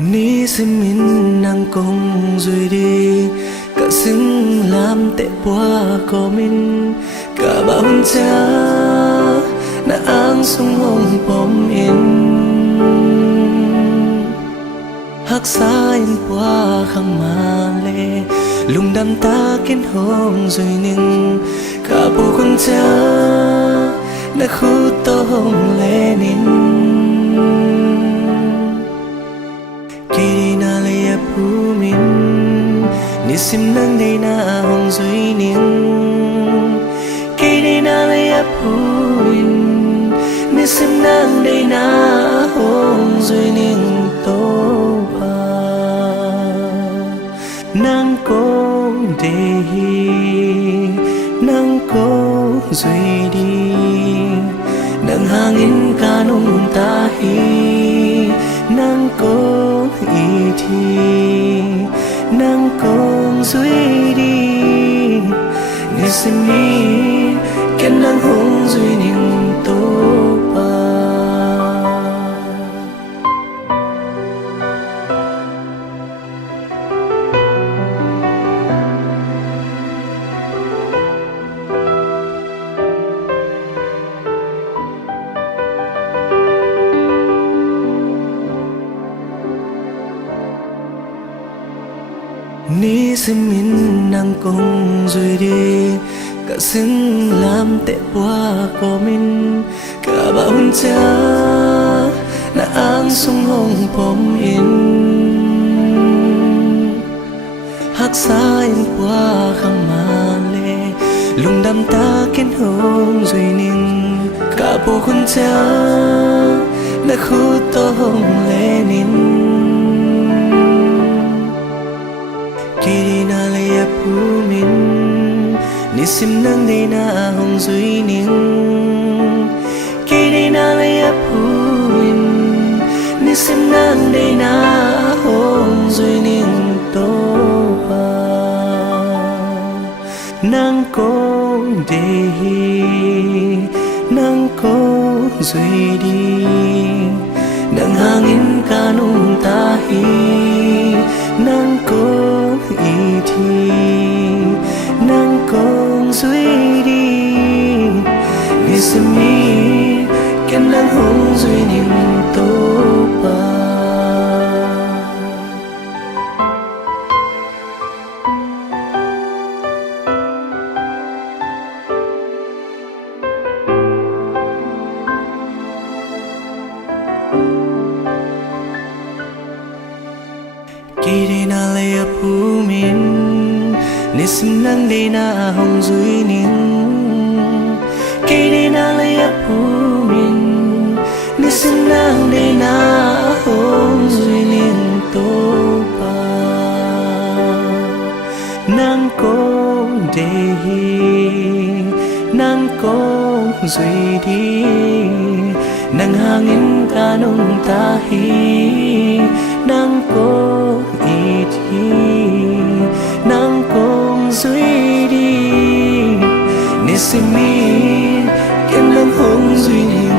Ni xin min nang công rồi đi cả xứng làm tệ qua có min cả bao cha na ang sung hong pom in hắc sa in qua khang ma le lung đam ta kiến hong rồi ning cả bộ con cha na khu to hong le nin nisim nang day na hong duy ning kay day na lay apuin nisim nang day na hong duy ning to pa nang kong dehi nang kong duy đi nang hangin kanong tahi nang kong iti nang kong duy đi người xem mi ken nang hong duy ning to pa ni xin min nang công rồi đi cả xứng làm tệ qua có min cả bao cha na ang sung hong pom in hắc sa in qua khang ma le lung đam ta kiến hong rồi ning cả bộ con cha na khu to hong le nin kiri na lay apumin nisim nang day na hong duy ning kiri na lay apumin nisim nang day na hong duy ning to pa nang kong dehi nang kong duy đi nang hangin kanong tahi nang kong iti nang kong duy đi người xem mi ken nang hong duy ning to pa kiri na lay apumin nisim nang day na hong duy ning kiri na lay apumin nisim nang day na hong duy ning to pa nang kong dehi nang kong duy đi nang hangin kanong tahi nang kong iti nang kong duy đi nisim mi ken nang hong duy ning